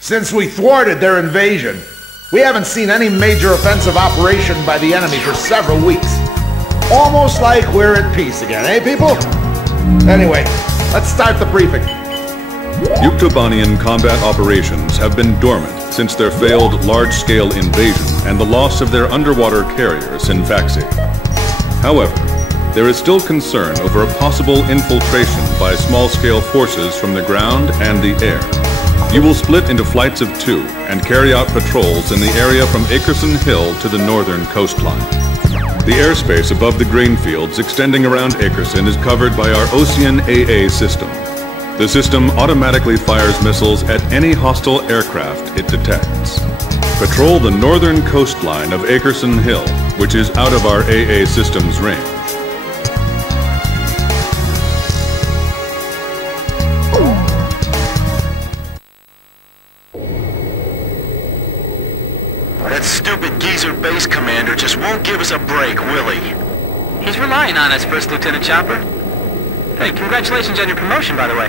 Since we thwarted their invasion, we haven't seen any major offensive operation by the enemy for several weeks. Almost like we're at peace again, eh, people? Anyway, let's start the briefing. Yuktobanian combat operations have been dormant since their failed large-scale invasion and the loss of their underwater carriers in Faxi. However, there is still concern over a possible infiltration by small-scale forces from the ground and the air. You will split into flights of 2 and carry out patrols in the area from Akerson Hill to the northern coastline. The airspace above the grain fields extending around Akerson is covered by our Ocean AA system. The system automatically fires missiles at any hostile aircraft it detects. Patrol the northern coastline of Akerson Hill, which is out of our AA system's range. That stupid geezer base commander just won't give us a break, will he? He's relying on us, First Lieutenant Chopper. Hey, congratulations on your promotion, by the way.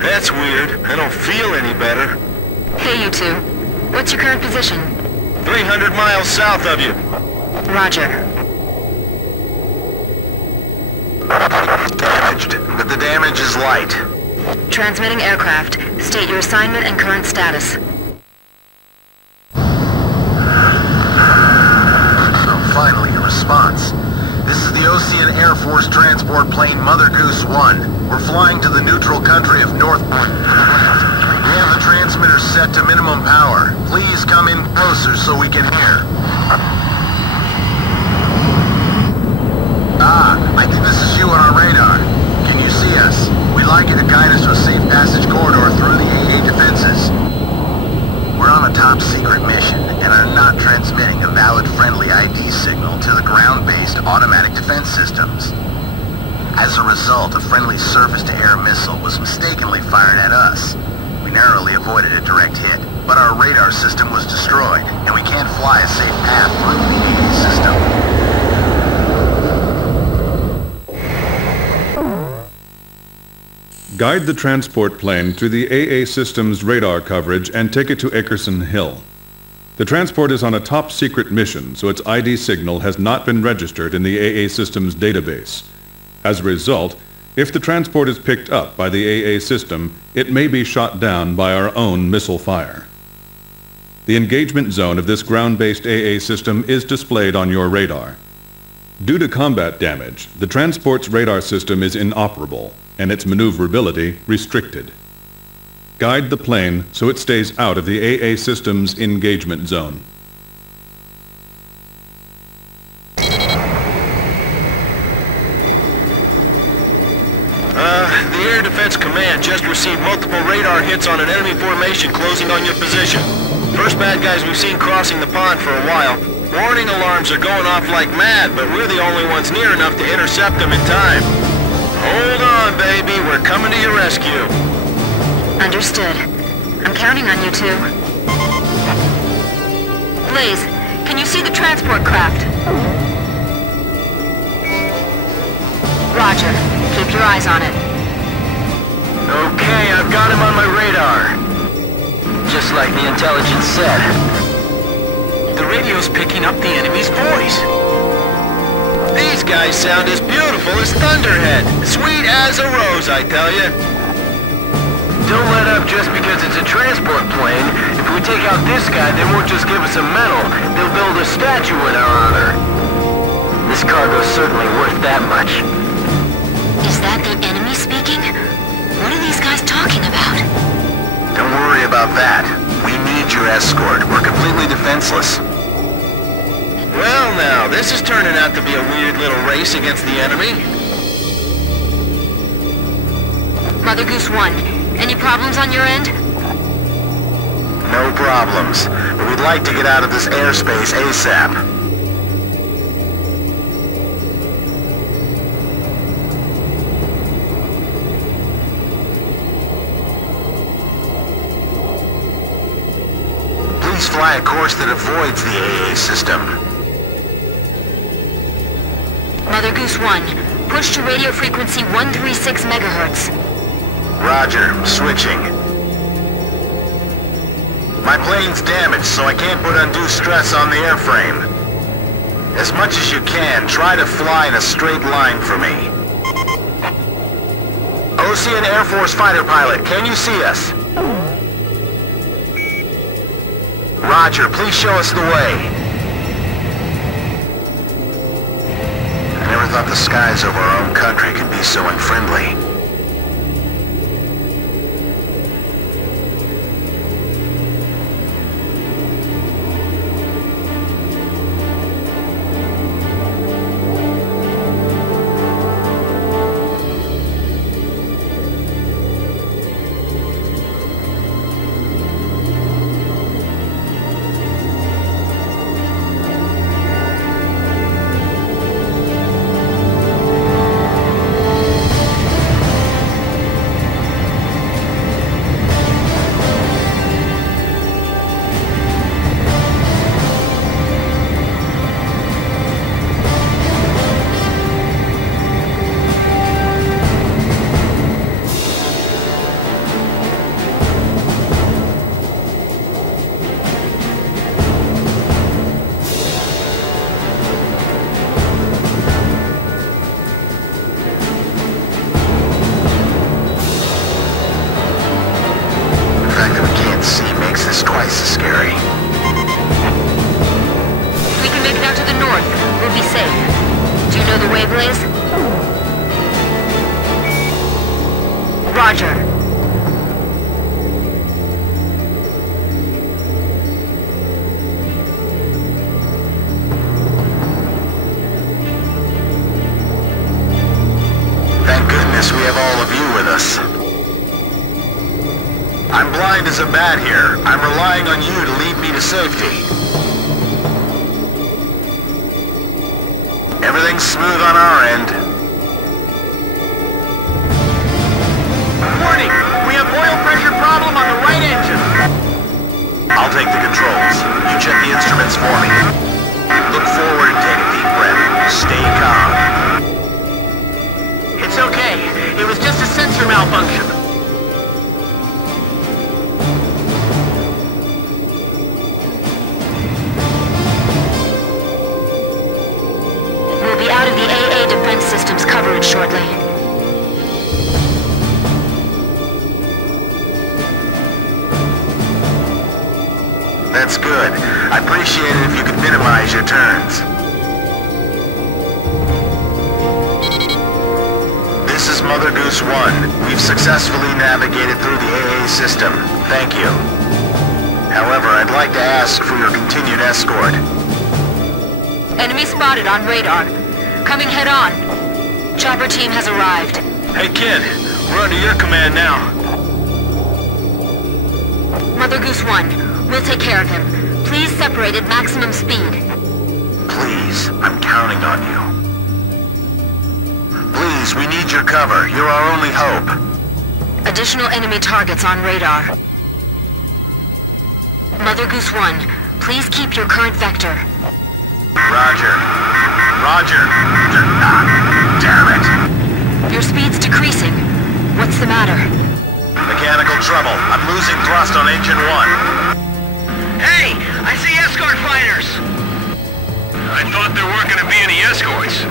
That's weird. I don't feel any better. Hey, you two. What's your current position? 300 miles south of you. Roger. Damaged, but the damage is light. Transmitting aircraft. State your assignment and current status. Finally, a response. This is the Ocean Air Force transport plane Mother Goose 1. We're flying to the neutral country of North... We have the transmitter set to minimum power. Please come in closer so we can hear. I think this is you on our radar. Can you see us? We'd like you to guide us to a safe passage corridor through the AA defenses. We're on a top-secret mission and are not transmitting a valid friendly ID signal to the ground-based automatic defense systems. As a result, a friendly surface-to-air missile was mistakenly fired at us. We narrowly avoided a direct hit, but our radar system was destroyed, and we can't fly a safe path through the AA system. Guide the transport plane through the AA system's radar coverage and take it to Akerson Hill. The transport is on a top-secret mission, so its ID signal has not been registered in the AA system's database. As a result, if the transport is picked up by the AA system, it may be shot down by our own missile fire. The engagement zone of this ground-based AA system is displayed on your radar. Due to combat damage, the transport's radar system is inoperable and its maneuverability restricted. Guide the plane so it stays out of the AA system's engagement zone. The Air Defense Command just received multiple radar hits on an enemy formation closing on your position. First bad guys we've seen crossing the pond for a while. Warning alarms are going off like mad, but we're the only ones near enough to intercept them in time. Hold on, baby. We're coming to your rescue. Understood. I'm counting on you two. Blaze, can you see the transport craft? Roger. Keep your eyes on it. Okay, I've got him on my radar. Just like the intelligence said. The radio's picking up the enemy's voice. These guys sound as beautiful as Thunderhead. Sweet as a rose, I tell you. Don't let up just because it's a transport plane. If we take out this guy, they won't just give us a medal. They'll build a statue in our honor. This cargo's certainly worth that much. Is that the enemy speaking? What are these guys talking about? Don't worry about that. We need your escort. We're completely defenseless. Well now, this is turning out to be a weird little race against the enemy. Mother Goose 1, any problems on your end? No problems, but we'd like to get out of this airspace ASAP. Please fly a course that avoids the AA system. Mother Goose 1, push to radio frequency 136 megahertz. Roger, switching. My plane's damaged, so I can't put undue stress on the airframe. As much as you can, try to fly in a straight line for me. Ocean Air Force fighter pilot, can you see us? Roger, please show us the way. I never thought the skies over our own country could be so unfriendly. Roger. Thank goodness we have all of you with us. I'm blind as a bat here. I'm relying on you to lead me to safety. Everything's smooth on our end. Warning! We have oil pressure problem on the right engine. I'll take the controls. You check the instruments for me. Look forward and take a deep breath. Stay calm. It's okay. It was just a sensor malfunction. We'll be out of the AA defense systems coverage shortly. That's good. I appreciate it if you could minimize your turns. This is Mother Goose 1. We've successfully navigated through the AA system. Thank you. However, I'd like to ask for your continued escort. Enemy spotted on radar. Coming head on. Chopper team has arrived. Hey kid, we're under your command now. Mother Goose 1. We'll take care of him. Please separate at maximum speed. Please, I'm counting on you. Please, we need your cover. You're our only hope. Additional enemy targets on radar. Mother Goose 1, please keep your current vector. Roger. Roger. Damn it. Your speed's decreasing. What's the matter? Mechanical trouble. I'm losing thrust on engine 1. Hey! I see escort fighters! I thought there weren't gonna be any escorts.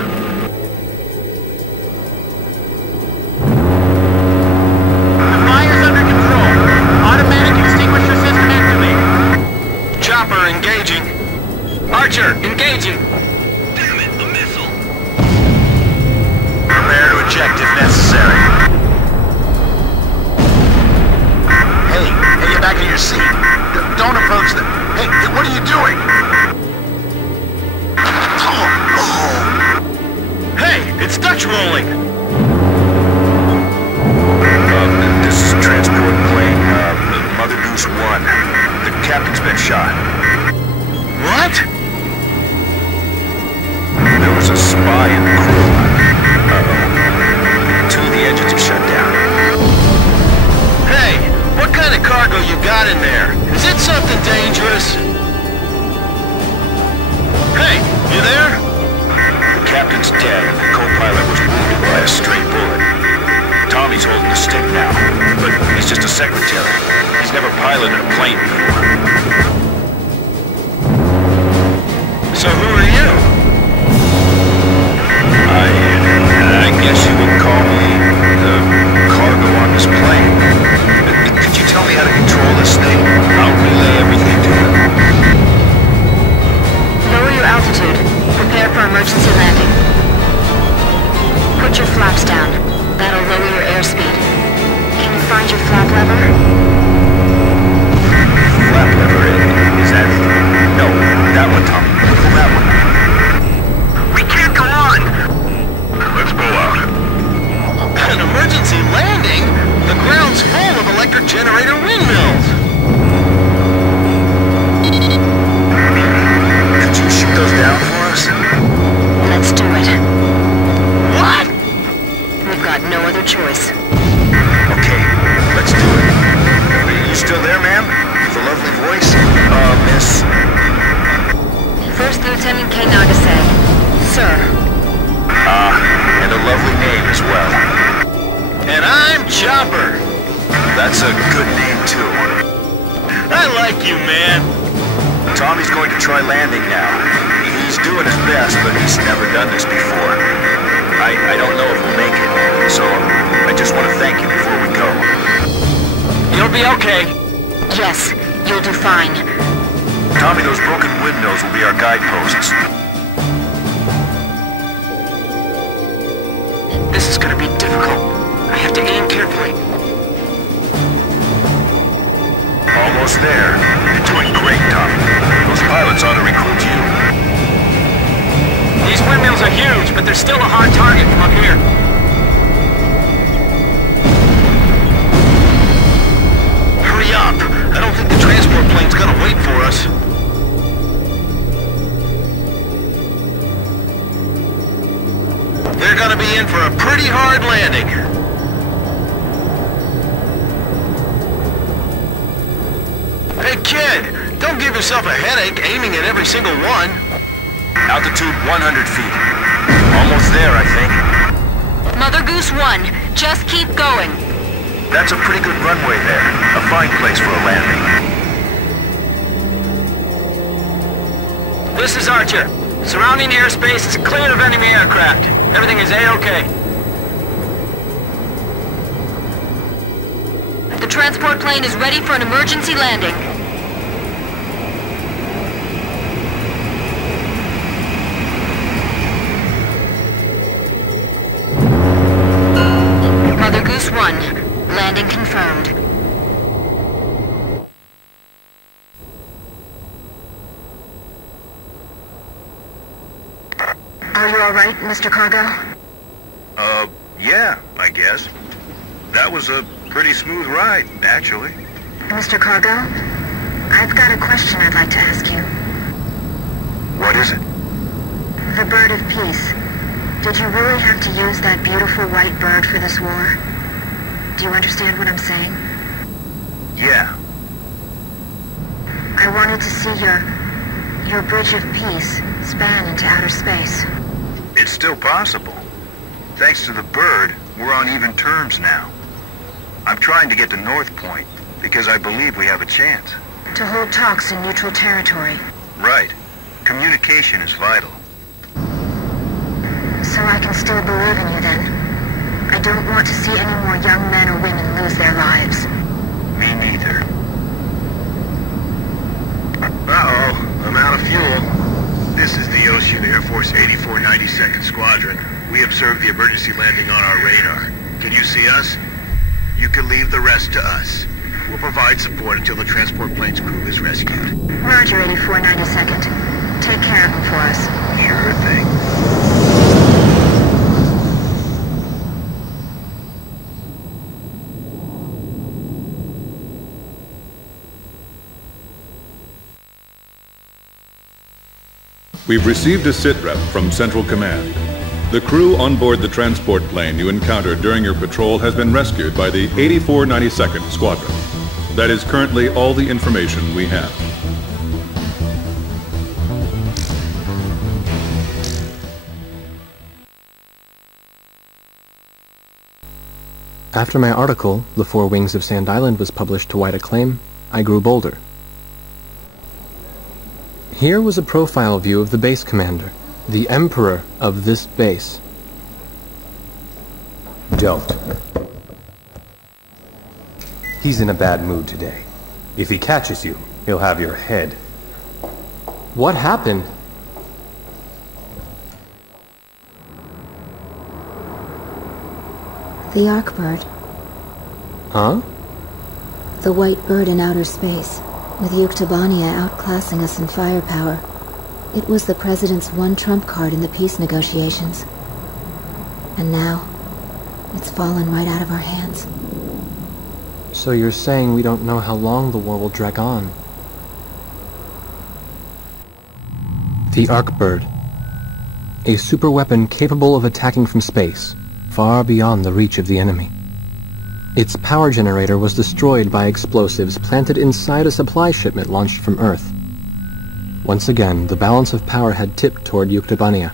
The fire's under control. Automatic extinguisher system activated. Chopper engaging. Archer engaging. Damn it, a missile! Prepare to eject if necessary. Hey, get back in your seat. Don't approach them. Hey, what are you doing? Hey, it's Dutch rolling! This is a transport plane, Mother Goose 1. The captain's been shot. What? There was a spy in the crew. Two of the engines have shut down. Hey, what kind of cargo you got in there? Is it something dangerous? Hey, you there? The captain's dead. The co-pilot was wounded by a stray bullet. Tommy's holding the stick now, but he's just a secretary. He's never piloted a plane before. So who are you? I guess you would call me the cargo on this plane. Could you tell me how to control this thing? I'll relay everything to you. Lower your altitude. Prepare for emergency landing. Put your flaps down. That'll lower your airspeed. Can you find your flap lever? Flap lever, is that... No, that one, Tom. Pull that one. We can't go on! Let's pull out. An emergency landing? The ground's full of electric generator windmills. Could you shoot those down for us? Let's do it. What? We've got no other choice. Okay, let's do it. Are you still there, ma'am? With a lovely voice? Miss... First Lieutenant K. Nagase. Sir. And a lovely name as well. And I'm Chopper. That's a good name, too. I like you, man. Tommy's going to try landing now. He's doing his best, but he's never done this before. I don't know if we'll make it, so I just want to thank you before we go. You'll be okay. Yes, you'll do fine. Tommy, those broken windmills will be our guideposts. This is gonna be difficult. I have to aim carefully. Almost there. You're doing great, Tommy. Those pilots ought to recruit you. These windmills are huge, but they're still a hard target from up here. Hurry up! I don't think the transport plane's gonna wait for us. They're gonna be in for a pretty hard landing. Hey kid, don't give yourself a headache aiming at every single one. Altitude 100 feet. Almost there, I think. Mother Goose 1, just keep going. That's a pretty good runway there. A fine place for a landing. This is Archer. Surrounding airspace is clear of enemy aircraft. Everything is A-OK. The transport plane is ready for an emergency landing. Mother Goose 1, landing confirmed. Are you all right, Mr. Cargo? Yeah, I guess. That was a pretty smooth ride, actually. Mr. Cargo, I've got a question I'd like to ask you. What is it? The bird of peace. Did you really have to use that beautiful white bird for this war? Do you understand what I'm saying? Yeah. I wanted to see your bridge of peace span into outer space. It's still possible. Thanks to the bird, we're on even terms now. I'm trying to get to North Point because I believe we have a chance. To hold talks in neutral territory. Right. Communication is vital. So I can still believe in you then. I don't want to see any more young men or women lose their lives. Me neither. Uh-oh, I'm out of fuel. This is the Ocean Air Force 8492nd Squadron. We observed the emergency landing on our radar. Can you see us? You can leave the rest to us. We'll provide support until the transport plane's crew is rescued. Roger, 8492nd. Take care of him for us. Sure thing. We've received a sitrep from Central Command. The crew on board the transport plane you encountered during your patrol has been rescued by the 8492nd Squadron. That is currently all the information we have. After my article, The Four Wings of Sand Island, was published to wide acclaim, I grew bolder. Here was a profile view of the base commander, the emperor of this base. Don't. He's in a bad mood today. If he catches you, he'll have your head. What happened? The Arcbird. Huh? The white bird in outer space, with Yuktobania outclassing us in firepower. It was the President's one trump card in the peace negotiations. And now, it's fallen right out of our hands. So you're saying we don't know how long the war will drag on? The Arcbird. A superweapon capable of attacking from space, far beyond the reach of the enemy. Its power generator was destroyed by explosives planted inside a supply shipment launched from Earth. Once again, the balance of power had tipped toward Yuktobania.